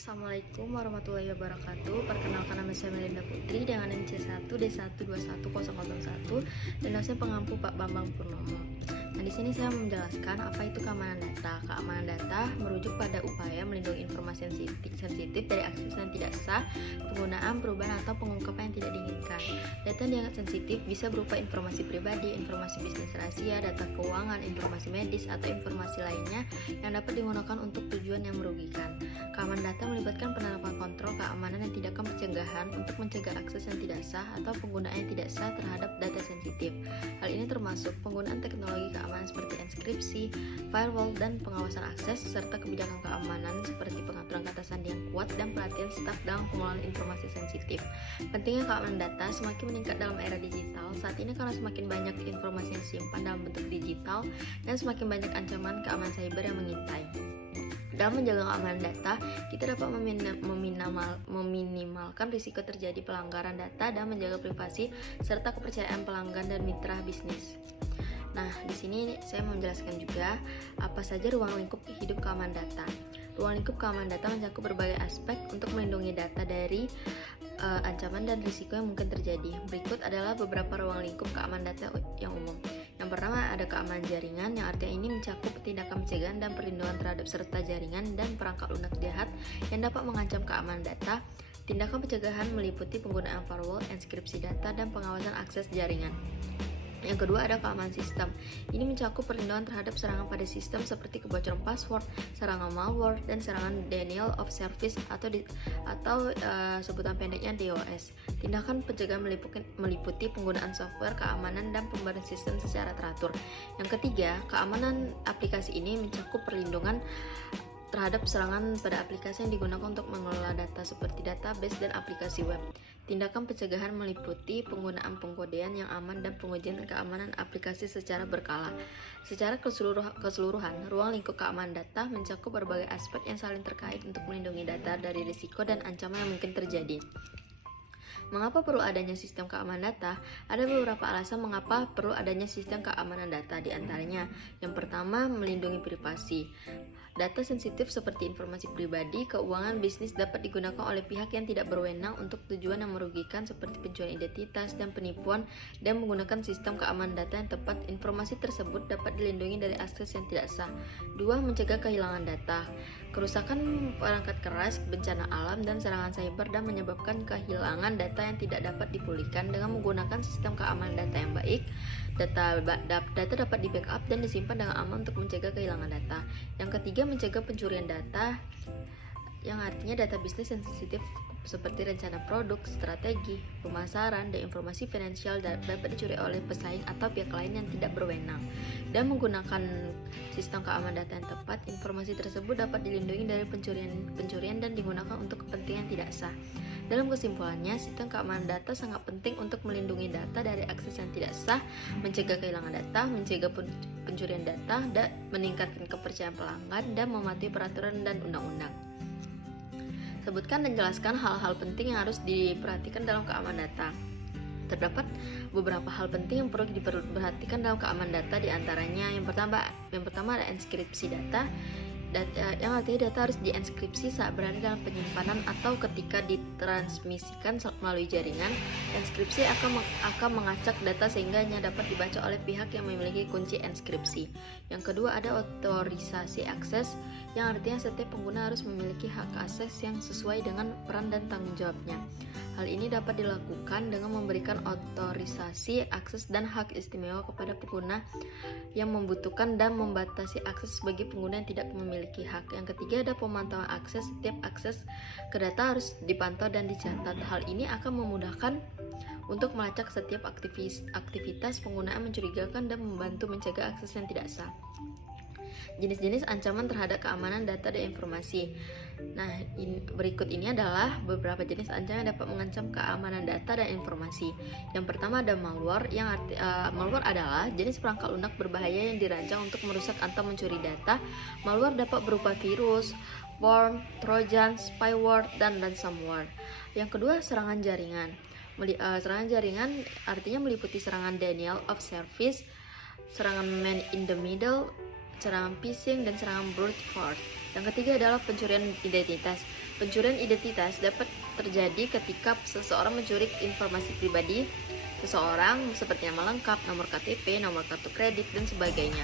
Assalamualaikum warahmatullahi wabarakatuh. Perkenalkan, nama saya Melinda Putri dengan NC 1D12101 dan dosen pengampu Pak Bambang Purnomo. Nah, di sini saya menjelaskan apa itu keamanan data. Keamanan data merujuk pada upaya melindungi informasi sensitif dari akses yang tidak sah, penggunaan, perubahan, atau pengungkapan yang tidak diinginkan. Data yang dianggap sensitif bisa berupa informasi pribadi, informasi bisnis rahasia, data keuangan, informasi medis, atau informasi lainnya yang dapat digunakan untuk tujuan yang merugikan. Keamanan data melibatkan penerapan kontrol keamanan yang tindakan pencegahan untuk mencegah akses yang tidak sah atau penggunaan yang tidak sah terhadap data sensitif. Hal ini termasuk penggunaan teknologi keamanan seperti enkripsi, firewall, dan pengawasan akses, serta kebijakan keamanan seperti pengaturan kata sandi yang kuat dan pelatihan staf dalam pengelolaan informasi sensitif. Pentingnya keamanan data semakin meningkat dalam era digital saat ini karena semakin banyak informasi yang disimpan dalam bentuk digital dan semakin banyak ancaman keamanan cyber yang mengintai. Dalam menjaga keamanan data, kita dapat meminimalkan risiko terjadi pelanggaran data dan menjaga privasi serta kepercayaan pelanggan dan mitra bisnis. Nah, di sini saya mau menjelaskan juga apa saja ruang lingkup hidup keamanan data. Ruang lingkup keamanan data mencakup berbagai aspek untuk melindungi data dari ancaman dan risiko yang mungkin terjadi. Berikut adalah beberapa ruang lingkup keamanan data yang umum. Yang pertama ada keamanan jaringan, yang artinya ini mencakup tindakan pencegahan dan perlindungan terhadap serta jaringan dan perangkat lunak jahat yang dapat mengancam keamanan data. Tindakan pencegahan meliputi penggunaan firewall, enkripsi data, dan pengawasan akses jaringan. Yang kedua ada keamanan sistem. Ini mencakup perlindungan terhadap serangan pada sistem seperti kebocoran password, serangan malware, dan serangan denial of service atau sebutan pendeknya DOS. Tindakan pencegahan meliputi penggunaan software keamanan dan pembaruan sistem secara teratur. Yang ketiga, keamanan aplikasi ini mencakup perlindungan terhadap serangan pada aplikasi yang digunakan untuk mengelola data seperti database dan aplikasi web. Tindakan pencegahan meliputi penggunaan pengkodean yang aman dan pengujian keamanan aplikasi secara berkala. Secara keseluruhan, ruang lingkup keamanan data mencakup berbagai aspek yang saling terkait untuk melindungi data dari risiko dan ancaman yang mungkin terjadi. Mengapa perlu adanya sistem keamanan data? Ada beberapa alasan mengapa perlu adanya sistem keamanan data, di antaranya yang pertama, melindungi privasi. Data sensitif seperti informasi pribadi, keuangan, bisnis dapat digunakan oleh pihak yang tidak berwenang untuk tujuan yang merugikan seperti pencurian identitas dan penipuan, dan menggunakan sistem keamanan data yang tepat, informasi tersebut dapat dilindungi dari akses yang tidak sah. 2. Mencegah kehilangan data. Kerusakan perangkat keras, bencana alam, dan serangan cyber dan menyebabkan kehilangan data yang tidak dapat dipulihkan. Dengan menggunakan sistem keamanan data yang baik, data dapat di-backup dan disimpan dengan aman untuk mencegah kehilangan data. Yang ketiga, mencegah pencurian data, yang artinya data bisnis yang sensitif seperti rencana produk, strategi, pemasaran, dan informasi finansial dapat dicuri oleh pesaing atau pihak lain yang tidak berwenang. Dan menggunakan sistem keamanan data yang tepat, informasi tersebut dapat dilindungi dari pencurian dan digunakan untuk kepentingan tidak sah. Dalam kesimpulannya, sistem keamanan data sangat penting untuk melindungi data dari akses yang tidak sah, mencegah kehilangan data, mencegah pencurian data, dan meningkatkan kepercayaan pelanggan, dan mematuhi peraturan dan undang-undang. Sebutkan dan jelaskan hal-hal penting yang harus diperhatikan dalam keamanan data. Terdapat beberapa hal penting yang perlu diperhatikan dalam keamanan data, di antaranya yang pertama ada enkripsi data. Yang artinya data harus dienkripsi saat berada dalam penyimpanan atau ketika ditransmisikan melalui jaringan. Enkripsi akan mengacak data sehingga hanya dapat dibaca oleh pihak yang memiliki kunci enkripsi. Yang kedua ada otorisasi akses, yang artinya setiap pengguna harus memiliki hak akses yang sesuai dengan peran dan tanggung jawabnya. Hal ini dapat dilakukan dengan memberikan otorisasi akses dan hak istimewa kepada pengguna yang membutuhkan dan membatasi akses bagi pengguna yang tidak memiliki hak. Yang ketiga ada pemantauan akses. Setiap akses ke data harus dipantau dan dicatat. Hal ini akan memudahkan untuk melacak setiap aktivitas penggunaan mencurigakan dan membantu mencegah akses yang tidak sah. Jenis-jenis ancaman terhadap keamanan data dan informasi. Nah, berikut ini adalah beberapa jenis ancaman yang dapat mengancam keamanan data dan informasi. Yang pertama ada malware. Malware adalah jenis perangkat lunak berbahaya yang dirancang untuk merusak atau mencuri data. Malware dapat berupa virus, worm, trojan, spyware, dan ransomware. Yang kedua, serangan jaringan. Serangan jaringan artinya meliputi serangan denial of service, serangan man in the middle, serangan phishing, dan serangan brute force. Yang ketiga adalah pencurian identitas. Pencurian identitas dapat terjadi ketika seseorang mencuri informasi pribadi seseorang seperti nama lengkap, nomor KTP, nomor kartu kredit, dan sebagainya.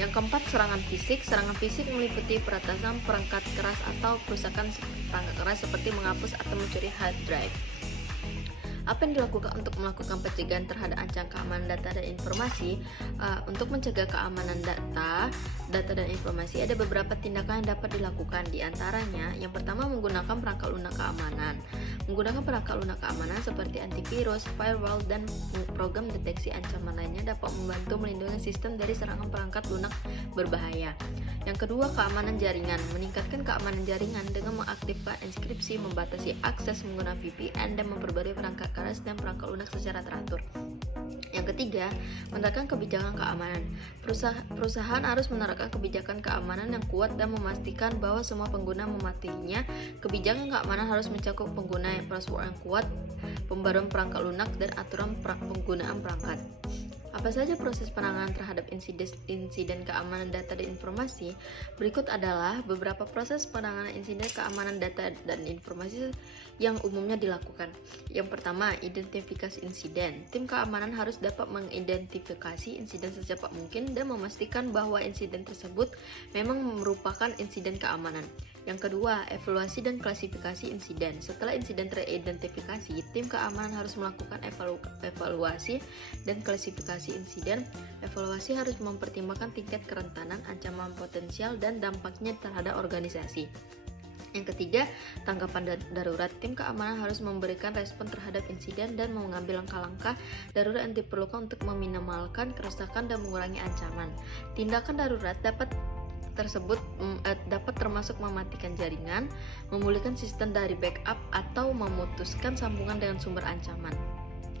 Yang keempat, serangan fisik. Serangan fisik meliputi peretasan perangkat keras atau kerusakan perangkat keras seperti menghapus atau mencuri hard drive. Apa yang dilakukan untuk melakukan pencegahan terhadap ancaman keamanan data dan informasi? Untuk mencegah keamanan data dan informasi ada beberapa tindakan yang dapat dilakukan. Di antaranya, yang pertama menggunakan perangkat lunak keamanan. Menggunakan perangkat lunak keamanan seperti antivirus, firewall, dan program deteksi ancaman lainnya dapat membantu melindungi sistem dari serangan perangkat lunak berbahaya. Yang kedua, keamanan jaringan. Meningkatkan keamanan jaringan dengan mengaktifkan enkripsi, membatasi akses menggunakan VPN, dan memperbarui perangkat keras dan perangkat lunak secara teratur. Yang ketiga, menerapkan kebijakan keamanan. Perusahaan harus menerapkan kebijakan keamanan yang kuat dan memastikan bahwa semua pengguna mematuhinya. Kebijakan keamanan harus mencakup pengguna yang password yang kuat, pembaruan perangkat lunak, dan aturan penggunaan perangkat. Apa saja proses penanganan terhadap insiden keamanan data dan informasi? Berikut adalah beberapa proses penanganan insiden keamanan data dan informasi yang umumnya dilakukan. Yang pertama, identifikasi insiden. Tim keamanan harus dapat mengidentifikasi insiden secepat mungkin dan memastikan bahwa insiden tersebut memang merupakan insiden keamanan. Yang kedua, evaluasi dan klasifikasi insiden. Setelah insiden teridentifikasi, tim keamanan harus melakukan evaluasi dan klasifikasi insiden. Evaluasi harus mempertimbangkan tingkat kerentanan, ancaman potensial, dan dampaknya terhadap organisasi. Yang ketiga, tanggapan darurat. Tim keamanan harus memberikan respon terhadap insiden dan mengambil langkah-langkah darurat yang diperlukan untuk meminimalkan kerusakan dan mengurangi ancaman. Tindakan darurat dapat termasuk mematikan jaringan, memulihkan sistem dari backup, atau memutuskan sambungan dengan sumber ancaman.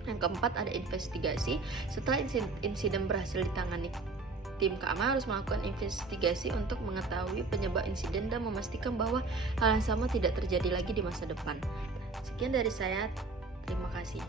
Yang keempat, ada investigasi. Setelah insiden berhasil ditangani, tim keamanan harus melakukan investigasi untuk mengetahui penyebab insiden dan memastikan bahwa hal yang sama tidak terjadi lagi di masa depan. Sekian dari saya, terima kasih.